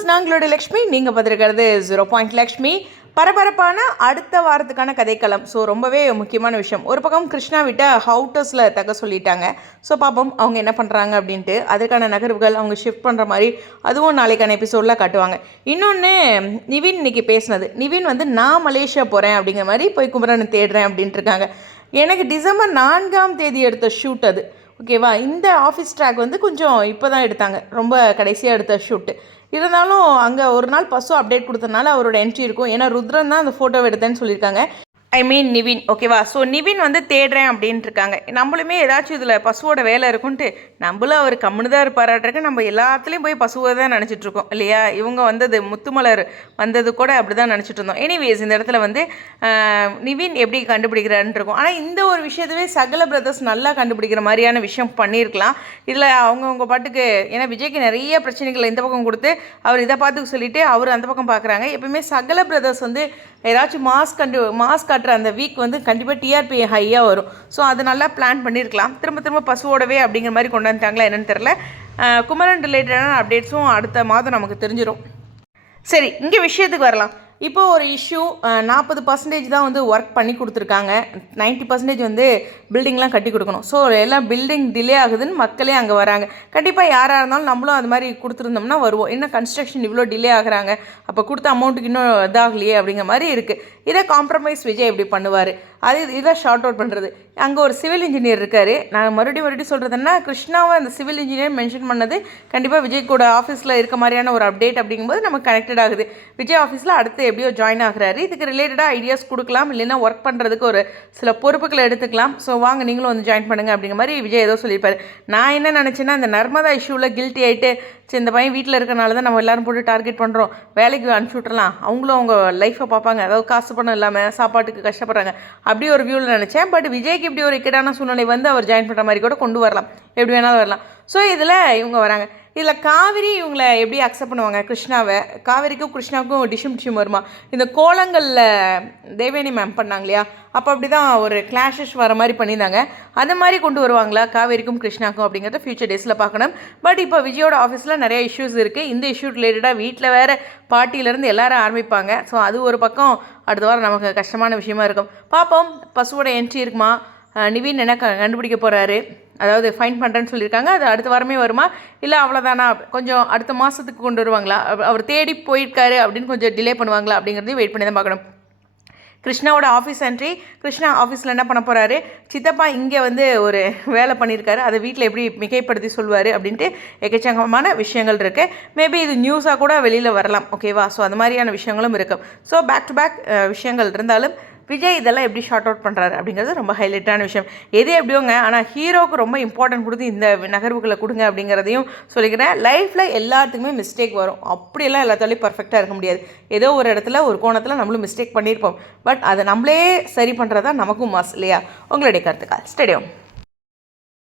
Viewers நாங்களோட Lakshmi. நீங்கள் பார்த்துருக்கிறது zero point Lakshmi. பரபரப்பான அடுத்த வாரத்துக்கான கதைக்களம். ஸோ ரொம்பவே முக்கியமான விஷயம். ஒரு பக்கம் கிருஷ்ணா விட்ட ஹவுட்டர்ஸில் தக்க சொல்லிட்டாங்க. ஸோ பாப்போம் அவங்க என்ன பண்ணுறாங்க அப்படின்ட்டு. அதுக்கான நகர்வுகள் அவங்க ஷிஃப்ட் பண்ணுற மாதிரி அதுவும் நாளைக்கான எபிசோடில் காட்டுவாங்க. இன்னொன்று நிவின் இன்னைக்கு பேசினது. நிவின் வந்து நான் மலேசியா போகிறேன் அப்படிங்கிற மாதிரி போய் குமரனை தேடுறேன் அப்படின்ட்டு இருக்காங்க. எனக்கு டிசம்பர் நான்காம் தேதி எடுத்த ஷூட் அது. ஓகேவா இந்த ஆஃபீஸ் ட்ராக் வந்து கொஞ்சம் இப்போ தான் எடுத்தாங்க. ரொம்ப கடைசியாக எடுத்த ஷூட்டு இருந்தாலும் அங்கே ஒரு நாள் பசு அப்டேட் கொடுத்தனால அவரோட என்ட்ரி இருக்கும். ஏன்னா ருத்ரன் தான் அந்த ஃபோட்டோ எடுத்தேன்னு சொல்லியிருக்காங்க. ஐ மீன் நிவின் ஓகேவா ஸோ நிவின் வந்து தேடுறேன் அப்படின்ட்டு இருக்காங்க நம்மளுமே ஏதாச்சும் இதில் பசுவோட வேலை இருக்குன்ட்டு நம்மளும் அவர் கம்முன்னு தான் இருப்பாராட்டிருக்கு நம்ம எல்லாத்துலேயும் போய் பசுவை தான் நினச்சிட்டு இருக்கோம் இல்லையா? இவங்க வந்தது முத்துமலர் வந்தது கூட அப்படி தான் நினச்சிட்டு இருந்தோம் எனிவேஸ் இந்த இடத்துல வந்து நிவின் எப்படி கண்டுபிடிக்கிறான்னு இருக்கும் ஆனால் இந்த ஒரு விஷயத்தவே சகல பிரதர்ஸ் நல்லா கண்டுபிடிக்கிற மாதிரியான விஷயம் பண்ணியிருக்கலாம் இதில் அவங்கவுங்க பாட்டுக்கு ஏன்னா விஜய்க்கு நிறைய பிரச்சனைகள் இந்த பக்கம் கொடுத்து அவர் இதை பார்த்து சொல்லிவிட்டு அவர் அந்த பக்கம் பார்க்குறாங்க எப்பவுமே சகல பிரதர்ஸ் வந்து ஏதாச்சும் மாஸ் கண்டு மாஸ் காட்டுற அந்த வீக் வந்து கண்டிப்பாக டிஆர்பி ஹையாக வரும். ஸோ அது நல்லா பிளான் பண்ணியிருக்கலாம் திரும்ப திரும்ப பசுவோடவே அப்படிங்கிற மாதிரி கொண்டு வந்துட்டாங்களா என்னன்னு தெரில குமரன் ரிலேட்டடான அப்டேட்ஸும் அடுத்த மாதம் நமக்கு தெரிஞ்சிடும் சரி இங்கே விஷயத்துக்கு வரலாம். இப்போ ஒரு இஷ்யூ நாற்பது பர்சன்டேஜ் தான் வந்து ஒர்க் பண்ணி கொடுத்துருக்காங்க. 90% பர்சன்டேஜ் வந்து பில்டிங்லாம் கட்டி கொடுக்கணும். ஸோ எல்லாம் பில்டிங் டிலே ஆகுதுன்னு மக்களே அங்கே வராங்க. கண்டிப்பாக யாராக இருந்தாலும் நம்மளும் அது மாதிரி கொடுத்துருந்தோம்னா வருவோம். இன்னும் கன்ஸ்ட்ரக்ஷன் இவ்வளோ டிலே ஆகுறாங்க. அப்போ கொடுத்த அமௌண்ட்டுக்கு இன்னும் இதாகலையே அப்படிங்கிற மாதிரி இருக்குது இதை காம்ப்ரமைஸ் விஜய் எப்படி பண்ணுவார். அது இதை ஷார்ட் அவுட் பண்ணுறது அங்கே ஒரு சிவில் இன்ஜினியர் இருக்கார். நான் மறுபடியும் மறுபடியும் சொல்கிறதுன்னா கிருஷ்ணாவை அந்த சிவில் இன்ஜினியர் மென்ஷன் பண்ணது கண்டிப்பாக விஜய் கூட ஆஃபீஸில் இருக்க மாதிரியான ஒரு அப்டேட் அப்படிங்கும்போது நமக்கு கனெக்டட் ஆகுது. விஜய் ஆஃபீஸில் அடுத்து எப்படியோ ஜாயின் ஆகுறாரு. இதுக்கு ரிலேட்டடாக ஐடியாஸ் கொடுக்கலாம் இல்லைன்னா ஒர்க் பண்ணுறதுக்கு ஒரு சில பொறுப்புகளை எடுத்துக்கலாம். ஸோ வாங்க நீங்களும் வந்து ஜாயின் பண்ணுங்க அப்படிங்கிற மாதிரி விஜய் ஏதோ சொல்லியிருப்பாரு. நான் என்ன நினச்சேன்னா இந்த நர்மதா இஷ்யூவில் கில்ட்டி ஆகிட்டு சரி இந்த பையன் வீட்டில் இருக்கனால தான் நம்ம எல்லாரும் போட்டு டார்கெட் பண்ணுறோம் வேலைக்கு அனுப்பிச்சி விட்றலாம் அவங்களும் அவங்க லைஃப்பை பார்ப்பாங்க. அதாவது காசு பணம் இல்லாமல் சாப்பாட்டுக்கு கஷ்டப்படுறாங்க. அப்படி ஒரு வியூவில் நினச்சேன். பட் விஜய்க்கு இப்படி ஒரு இக்கட்டான சூழ்நிலை வந்து அவர் ஜாயின் பண்ணுற மாதிரி கூட கொண்டு வரலாம். எப்படி வேணாலும் வரலாம். ஸோ இதில் இவங்க வராங்க. இதில் காவிரி இவங்களை எப்படி அக்செப்ட் பண்ணுவாங்க? கிருஷ்ணாவை. காவிரிக்கும் கிருஷ்ணாவுக்கும் டிஷும் டிஷும் வருமா? இந்த கோலங்களில் தேவேனி மேம் பண்ணாங்க இல்லையா? அப்போ அப்படி தான் ஒரு கிளாஷஸ் வர மாதிரி பண்ணியிருந்தாங்க. அந்த மாதிரி கொண்டு வருவாங்களா? காவேரிக்கும் கிருஷ்ணாக்கும் அப்படிங்கிறத ஃபியூச்சர் டேஸில் பார்க்கணும். பட் இப்போ விஜயோட ஆஃபீஸில் நிறைய இஷ்யூஸ் இருக்குது இந்த இஷ்யூ ரிலேட்டடாக வீட்டில் வேறு பார்ட்டியிலேருந்து எல்லாரும் ஆரம்பிப்பாங்க. ஸோ அது ஒரு பக்கம் அடுத்த வாரம் நமக்கு கஷ்டமான விஷயமா இருக்கும். பார்ப்போம். பசுவோட என்ட்ரி இருக்குமா? நிவின் என்ன க- கண்டுபிடிக்க போகிறாரு அதாவது ஃபைன் பண்ணுறேன்னு சொல்லியிருக்காங்க. அது அடுத்த வாரமே வருமா? இல்லை அவ்வளோதானா கொஞ்சம் அடுத்த மாதத்துக்கு கொண்டு வருவாங்களா? அவர் தேடி போயிருக்காரு அப்படின்னு கொஞ்சம் டிலே பண்ணுவாங்களா அப்படிங்கிறதையும் வெயிட் பண்ணி தான் பார்க்கணும். கிருஷ்ணாவோட ஆஃபீஸ் என்ட்ரி கிருஷ்ணா ஆஃபீஸில் என்ன பண்ண போகிறாரு சித்தப்பா இங்கே வந்து ஒரு வேலை பண்ணியிருக்காரு. அதை வீட்டில் எப்படி மிகைப்படுத்தி சொல்வார் அப்படின்ட்டு எக்கச்சக்கமான விஷயங்கள் இருக்குது மேபி இது நியூஸாக கூட வெளியில் வரலாம். ஓகேவா ஸோ அந்த மாதிரியான விஷயங்களும் இருக்கும் ஸோ பேக் டு பேக் விஷயங்கள் இருந்தாலும் விஜய் இதெல்லாம் எப்படி ஷார்ட் அவுட் பண்ணுறாரு அப்படிங்கிறது ரொம்ப ஹைலைட்டான விஷயம். எது எப்படியோங்க ஆனால் ஹீரோவுக்கு ரொம்ப இம்பார்ட்டன்ட் கொடுத்து இந்த நகர்வுகளை கொடுங்க அப்படிங்கிறதையும் சொல்லிக்கிறேன். லைஃப்பில் எல்லாத்துக்குமே மிஸ்டேக் வரும். அப்படியெல்லாம் எல்லாத்தாலையும் பர்ஃபெக்டாக இருக்க முடியாது. ஏதோ ஒரு இடத்துல ஒரு கோணத்தில் நம்மளும் மிஸ்டேக் பண்ணியிருப்போம். பட் அதை நம்மளே சரி பண்ணுறது தான் நமக்கும் மாஸ் இல்லையா? உங்களுடைய கருத்துக்கால் ஸ்டேடியம்